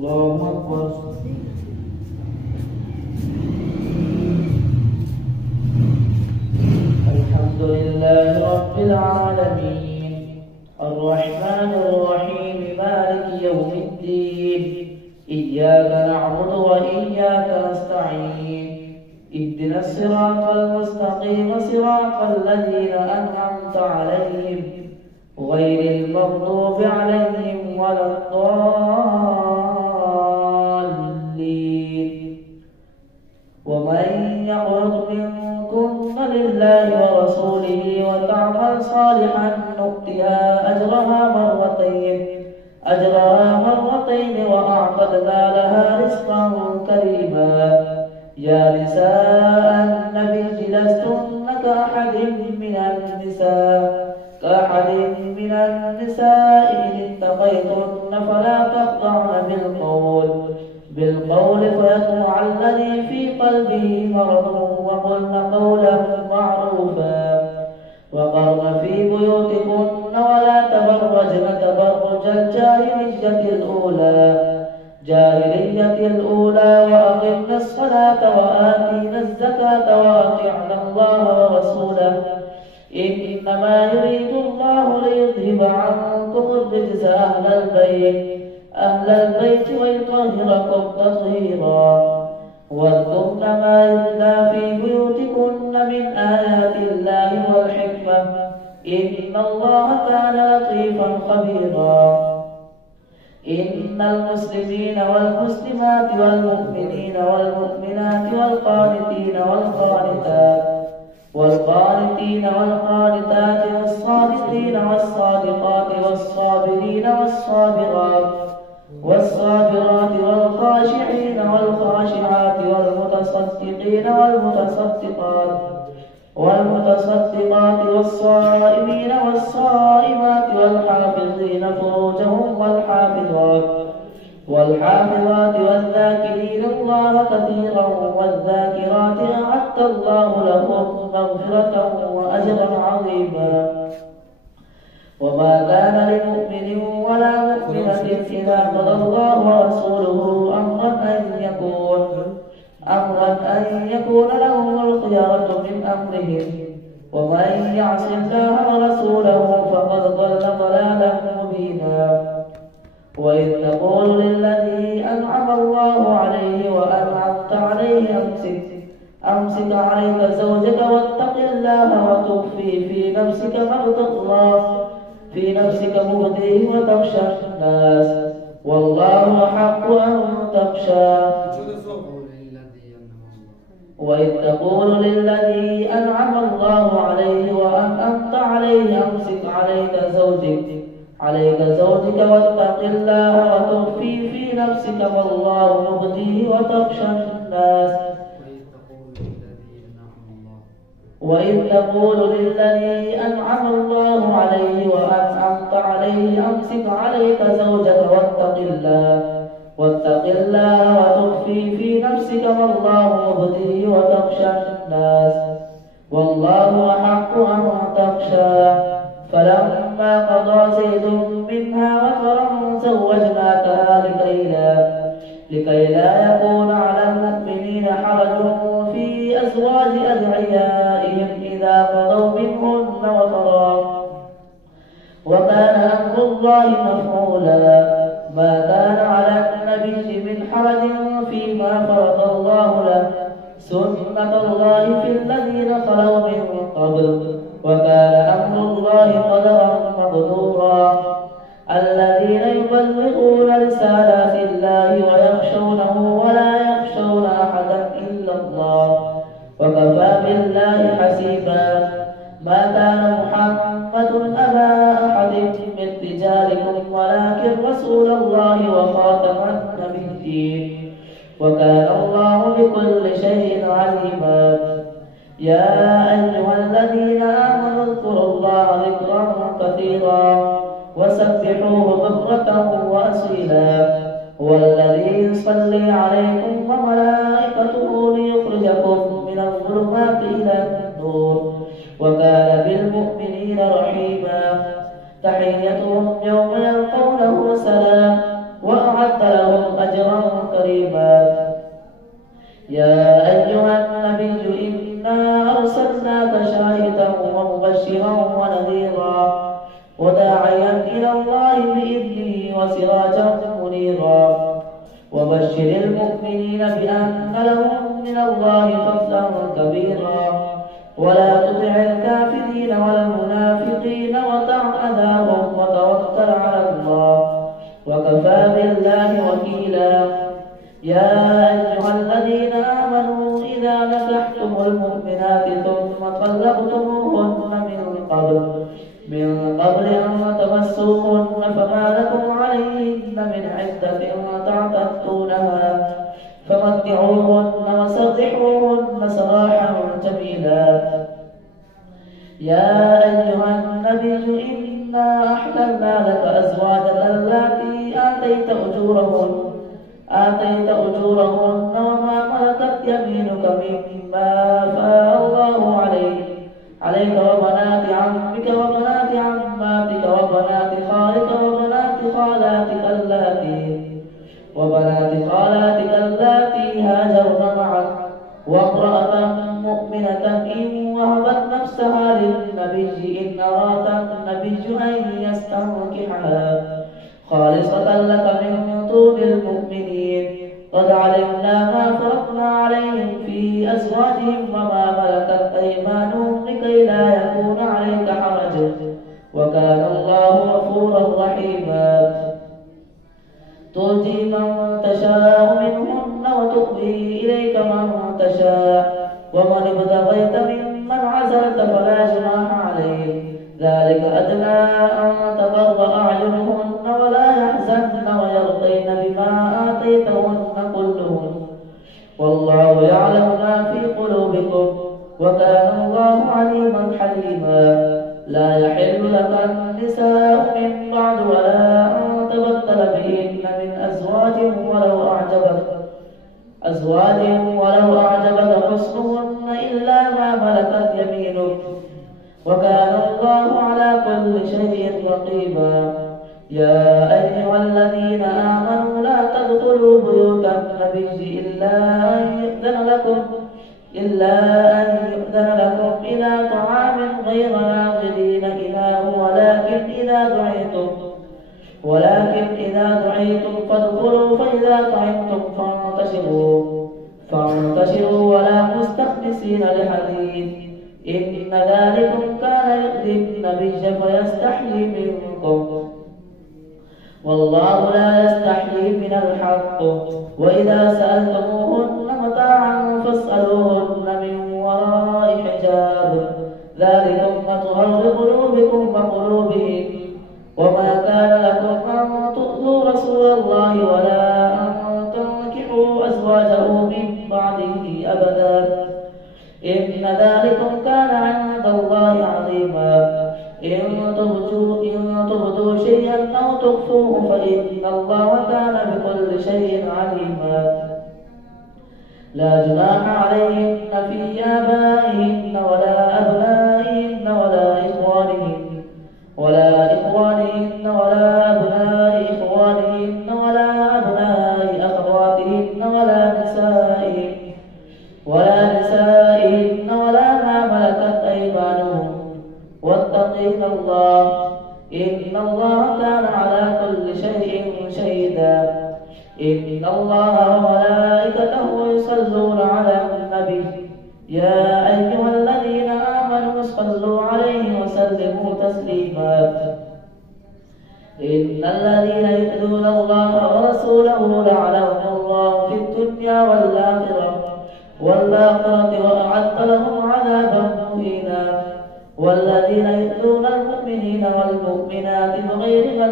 الله أكبر. الحمد لله رب العالمين الرحمن الرحيم مالك يوم الدين إياك نعبد وإياك نستعين اهدنا الصراط المستقيم صراط الذين أنعمت عليهم غير المغضوب عليهم ولا الضالين. ومن يقنط منكن لله ورسوله وتعمل صالحا نؤتها أجرها مرتين وأعتدنا لها رزقا كريما. يا نساء النبي لستن كأحد من النساء إن اتقيتن فلا تخضعن بالقول فيطمع الذي في قلبه مرض وقلن قولا معروفا. وقرن في بيوتكن ولا تبرجن تبرج الجاهلية الأولى وأقمن الصلاة وآتينا الزكاة وأطعنا الله ورسوله إنما يريد الله ليذهب عنكم الرجس أهل البيت ويطهركم تطهيرا. واذكرن ما يتلى في بيوتكن من آيات الله والحكمة إن الله كان لطيفا خبيرا. إن المسلمين والمسلمات والمؤمنين والمؤمنات والقانتين والقانتات والصادقين والصادقات والصابرين والصابرات والخاشعين والخاشعات والمتصدقين والمتصدقات والصائمين والصائمات والحافظين فروجهم والحافظات والذاكرين الله كثيرا والذاكرات أعد الله لهم مغفرة وأجرا عظيما. وما كان لمؤمن ولا مؤمنة إذا قضى الله ورسوله أمرا أن يكون لهم الخيارة من أمرهم ومن يعص الله ورسوله فقد ضل ضلالا مبينا. وإذ تقول للذي أنعم الله عليه وأنعمت عليه أمسك عليك زوجك واتق الله وتخفي في نفسك مبديه وتخشى الناس والله أحق أن تخشى. وإذ تقول للذي أنعم الله عليه وأنعمت عليه أمسك عليك زوجك واتق الله وتخفي في نفسك والله مبديه وتخشى الناس. وإذ تقول للذي أنعم الله عليه وأنعمت عليه أمسك عليك زوجك واتق الله وتخفي في نفسك والله مبديه وتخشى الناس والله أحق أن تخشى. فلما قضى زيد منها وطرا زوجناكها لكي لا يكون على المؤمنين حرج في أزواج أدعيائهم إذا قضوا منهن وطرا وكان أمر الله مفعولا. ما كان على النبي من حرج فيما فرض الله له سنة الله في الذين خلوا من قبل وكان أمر الله قدرا مقدورا. الذين يبلغون رسالات الله ويخشونه ولا يخشون أحدا إلا الله وكفى بالله حسيبا. ما كان محمد أبا أحد من رجالكم ولكن رسول الله وخاتم النبيين وكان الله بكل شيء عليما. يا أيها الذين آمنوا اذكروا الله ذكرا كثيرا وسبحوه بكرة وأصيلا. هو الذي يصلي عليكم وملائكته ليخرجكم من الظلمات إلى النور وكان بالمؤمنين رحيما. تحيتهم يوم يلقونه سلام وأعد لهم أجرا كريما. يا أيها النبي إنا أرسلناك شاهدا ومبشرا ونذيرا وداعيا إلى الله بإذنه وسراجا منيرا وبشر المؤمنين بأن لهم من الله فضلا كبيرا ولا تطع الكافرين والمنافقين ودع أذاهم وتوكل على الله وكفى بالله وكيلا. يا أيها الذين آمنوا إذا نكحتم المؤمنات ثم طلقتموهن من قبل أن تمسوهن فما لكم عليهن من عدة تعتدونها فمتعوهن وسرحوهن سراحا جميلا. يا أيها النبي إنا أحللنا لك أزواجك اللاتي آتيت أجورهن وما ملكت يمينك مما أفاء الله عليك وبنات عمك وبنات عماتك وبنات خالك وبنات خالاتك اللاتي هاجرن معك وامرأة مؤمنة إن وهبت نفسها للنبي إن أراد النبي أن يستنكحها خالصة لك من دون المؤمنين قد علمنا ما فرضنا عليهم في أزواجهم وما ملكت أيمانهم لكي لا يكون عليك حرج وكان الله غفورا رحيما. ترجي من تشاء منهن وتؤوي إليك من تشاء ومن ابتغيت ممن عزلت فلا جناح عليك ذلك أدنى أن تقر أعينهن ولا يحزن ويرضين بما آتيتهن كلهن والله يعلم ما في قلوبكم وكان الله عليما حليما. لا يحل لك النساء من بعد ولا أن تبدل بهن من أزواج ولو أعجبك حسنهن إلا ما ملكت يمينك وكان الله على كل شيء رقيبا. يا أيها الذين آمنوا لا تدخلوا بيوت النبي إلا أن يؤذن لكم إلى طعام غير ناظرين إناه ولكن إذا دعيتم فادخلوا فإذا طعمتم فانتشروا ولا مستخلصين لحديث إن ذلكم كان يؤذي النبي فيستحيي منكم والله لا يستحيي من الحق. وإذا سألتموهن متاعا فاسألوهن من وراء حجاب ذلكم أطهر لقلوبكم وقلوبهم. وما كان لكم أن تؤذوا رسول الله ولا أن تنكحوا أزواجه من بعده أبدا إن ذلكم كان عند الله عظيما. إن تبدوا شيئا أو تخفوه فإن الله كان بكل شيء عليما. لا جناح عليهن في آبائهن ولا أبنائهن ولا إخوانهن ولا أبناء إخوانهن ولا أبناء أخواتهن ولا نسائهن ولا ما ملكت أيمانهن واتقين الله إن الله كان على كل شيء شهيدا. إن الله وملائكته يصلون على النبي يا أيها الذين آمنوا صلوا عليه وسلموا تسليما. إن الذين يؤذون الله ورسوله لعنهم الله في الدنيا والآخرة وأعد لهم عذابا مهينا. والذين يؤذون المؤمنين والمؤمنات بغير ما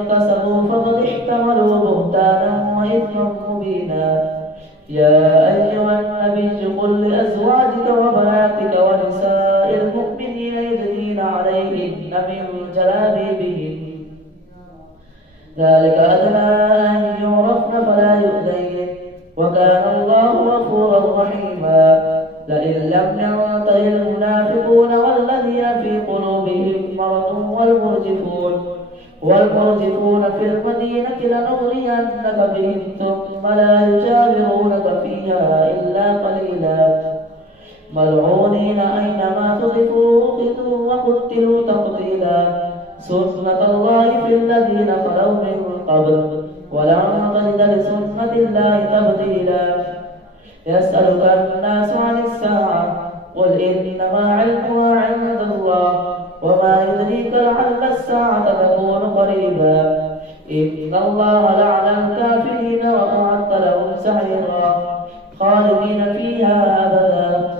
اكتسبوا فقد احتملوا بهتانا وإثما مبينا. يا أيها النبي قل لأزواجك وبناتك ونساء المؤمنين يدنين عليهن من جلابيبهن ذلك أدنى أن يعرفن فلا يؤذين وكان الله غفورا رحيما. لئن لم ينته المنافقون والذين في قلوبهم مرض والمرجفون في المدينة لنغرينك بهم ثم لا يجاورونك فيها إلا قليلا ملعونين أينما ثقفوا أخذوا وقتلوا تقتيلا سنة الله في الذين خلوا من قبل ولن تجد لسنة الله تبديلا يسألك الناس عن الساعة قل إنما علمها عند الله وما يدريك لعل الساعة تكون قريبا إن الله لعن الكافرين وأعد لهم سعيرا خالدين فيها أبدا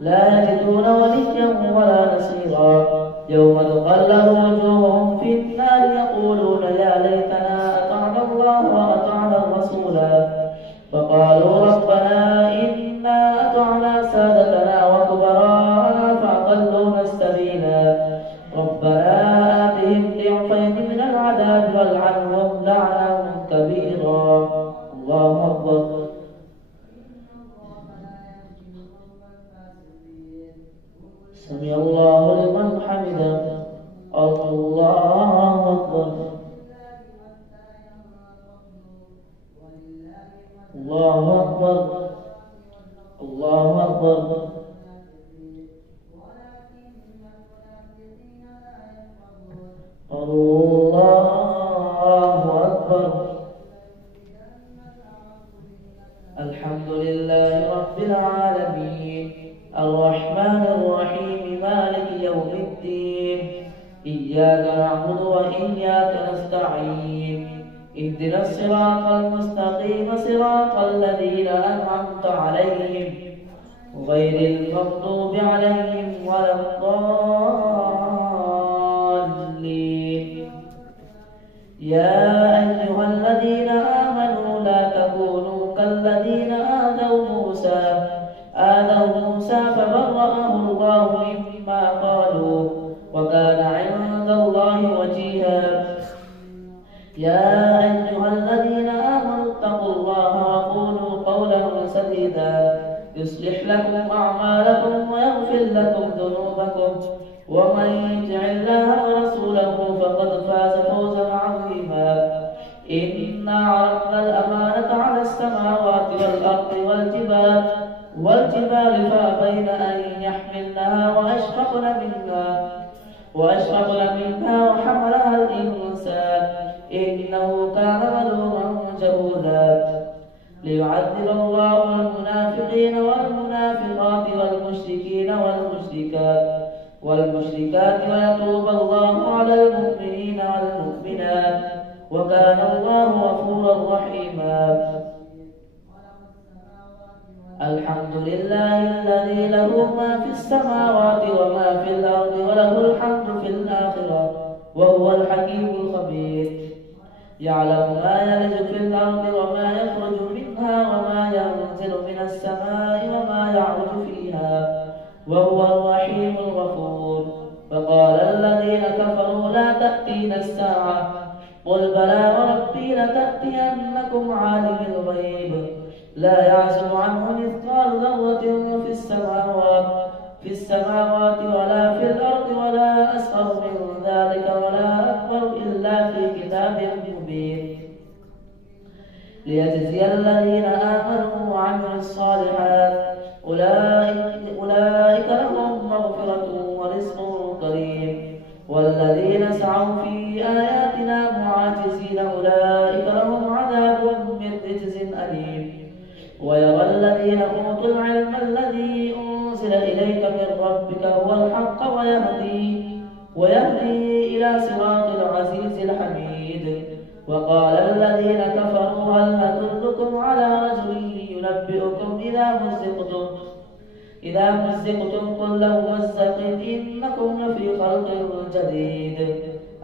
لا يجدون وليا ولا نصيرا يوم تقلب وجوههم في النار يقولون يا ليتنا أطعنا الله وأطعنا الرسولا فقالوا ربنا إنا أطعنا سادتنا وكبراءنا فأضلونا السبيلا ربنا آتهم ضعفين من العذاب والعنهم لعنا كبيرا الله أكبر سمع الله لمن حمده الله أكبر الله أكبر الله أكبر الله أكبر الحمد لله رب العالمين الرحمن الرحيم مالك يوم الدين إياك نعبد وإياك نستعين اهدنا الصراط المستقيم صراط الذين أنعمت عليهم غير المغضوب عليهم ولا الضالين يا أيها الذين آمنوا لا تكونوا كالذين آذوا موسى فبرأه الله مما قالوا وكان عند الله وجيها يا أيها الذين آمنوا اتقوا الله وقولوا قولا سديدا يصلح لكم أعمالكم ويغفر لكم ذنوبكم ومن يطع الله ورسوله فقد فاز فوزا عظيما إنا عرضنا الأمانة على السماوات والأرض والجبال فأبين أن يحملنها وأشفقن منها وحملها الإنسان إنه كان ظلوما جهولا ليعذب الله المنافقين والمنافقات والمشركات ويتوب الله على المؤمنين والمؤمنات وكان الله غفورا رحيما الحمد لله الذي له ما في السماوات وما في الأرض وله الحمد في الآخرة وهو الحكيم الخبير يعلم ما يلج في الأرض وما يخرج منها وما ينزل من السماء وما يعرج فيها وهو الرحيم الغفور فقال الذين كفروا لا تأتينا الساعة قل بلى وربي لتأتينكم عالم الغيب لا يعزب عنه مثقال ذرة في السماوات ولا في الأرض ولا أصغر من ذلك ولا أكبر إلا في كتاب مبين ليجزي الذين آمنوا وعملوا الصالحات أولئك لهم مغفرة ورزق كريم والذين سعوا في آياتنا معاجزين أولئك لهم عذاب من رجز أليم ويرى الذين أوتوا العلم الذي أنزل إليك من ربك هو الحق ويهدي إلى صراط العزيز الحميد وقال الذين كفروا هل ندلكم على رجل ينبئكم إذا مزقتم كل ممزق إنكم لفي خلق جديد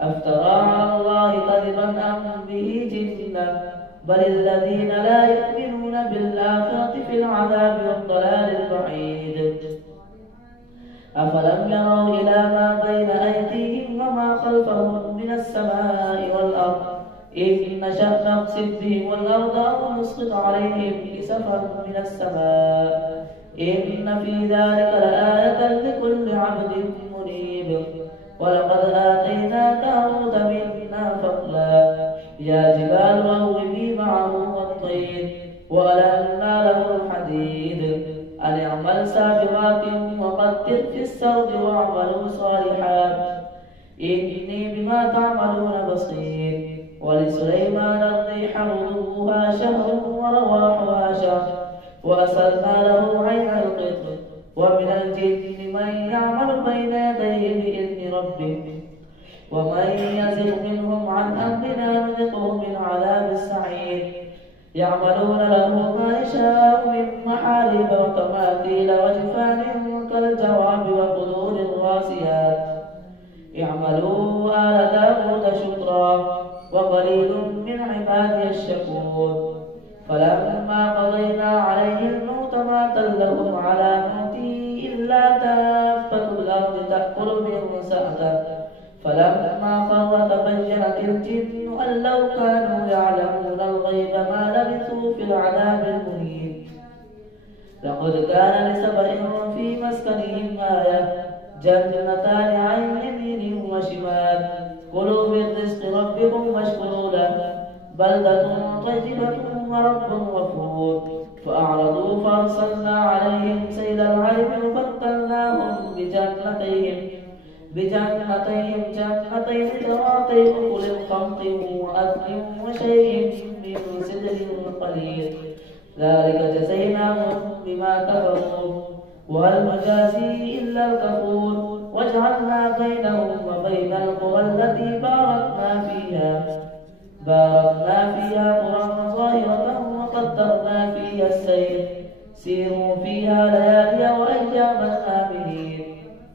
أفترى على الله كذبا أم به جنة بل الذين لا يؤمنون بالآخرة في العذاب والضلال البعيد أفلم يروا إلى ما بين أيديهم وما خلفهم من السماء والأرض إن نشأ نخسف بهم الأرض أو نسقط عليهم كسفا من السماء إن في ذلك لآية لكل عبد منيب ولقد آتينا داود منا يا جبال أوبي معه والطير وألنا له الحديد أن اعمل سابغات وقدر في السرد واعملوا صالحا إني بما تعملون بصير. ولسليمان الريح غدوها شهر ورواحها شهر وأسلنا له عين القطر. ومن الجن من يعمل بين يديه بإذن ربه ومن يزغ منهم عن أمرنا نذقه من عذاب السعير. يعملون له ما يشاء من محاريب وتماثيل وجفان كالجواب وقدور الراسيات. اعملوا آل داود شكرا وقليل من عبادي الشكور. فلما قضينا عليه الموت ما دلهم على موته إلا دابة الأرض تأكل من سأته. فلما خر تبينت الجن أن لو كانوا يعلمون الغيب ما لبثوا في العذاب المهين. لقد كان لسبأ في مسكنهم آية جنتان عن يمين وشمال كلوا من رزق ربكم واشكروا له بلدة طيبة ورب غفور. فأعرضوا فأرسلنا عليهم سيل العرم وبدلناهم بجنتين ذواتي أكل خمط وأثل وشيء من سدر قليل ذلك جزيناهم بما كفروا وهل نجازي إلا الكفور. وجعلنا بينهم وبين القرى التي باركنا فيها قرى ظاهرة وقدرنا فيها السير سيروا فيها ليالي وأياما آمنين.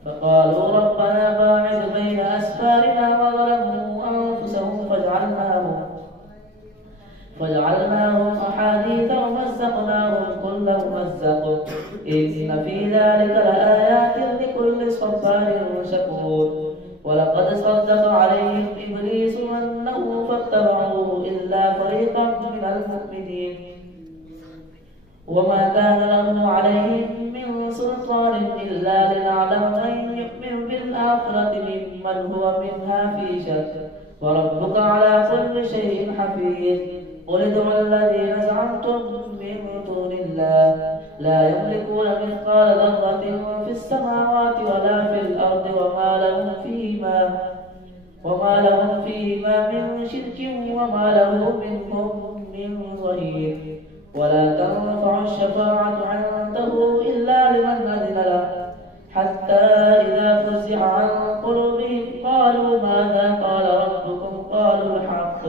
فقالوا ربنا باعد بين أسفارنا وظلموا أنفسهم فجعلناهم أحاديث ومزقناهم كل ممزق إن في ذلك لآيات لكل صبار شكور. ولقد صدق عليهم إبليس أنه فاتبعوه إلا فريقا من المؤمنين وما كان له عليهم من سلطان إلا لنعلم من يؤمن بالآخرة ممن هو منها في شك. وربك على كل شيء حفيظ. قل ادعوا الذين زعمتم من دون الله لا يملكون مثقال ذرة في السماوات ولا في الأرض وما لهم فيهما من شرك وما له منهم من ظهير. ولا تنفع الشفاعة عنده إلا لمن أذن له حتى إذا فزع عن قلوبهم قالوا ماذا قال ربكم قالوا الحق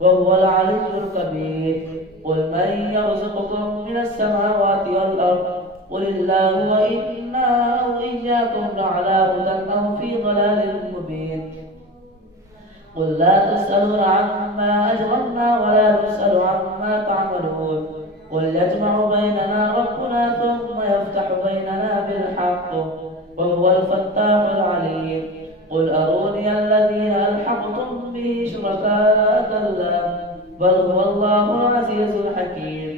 وهو العلي الكبير. قل من يرزقكم من السماوات والأرض قل الله وإنا أو إياكم لعلى هدى أو في ضلال مبين. قل لا تسألون عما أجرمنا ولا نسأل عما تعملون. قل يجمع بيننا ربنا ثم يفتح بيننا بالحق وهو الفتاح العليم. قل أروني الذين ألحقتم به شركاء كلا بل هو الله العزيز الحكيم.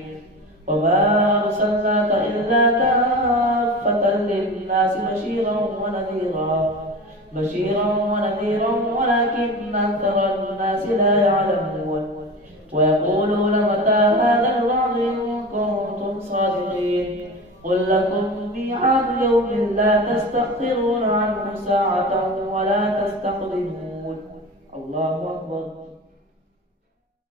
وما أرسلناك إلا كافة للناس بشيرا ونذيرا ولكن أكثر الناس لا يعلمون. ويقولون متى هذا الوعد إن كنتم صادقين. قل لكم ميعاد يوم لا تستأخرون عنه ساعة ولا تستقدمون. الله أكبر.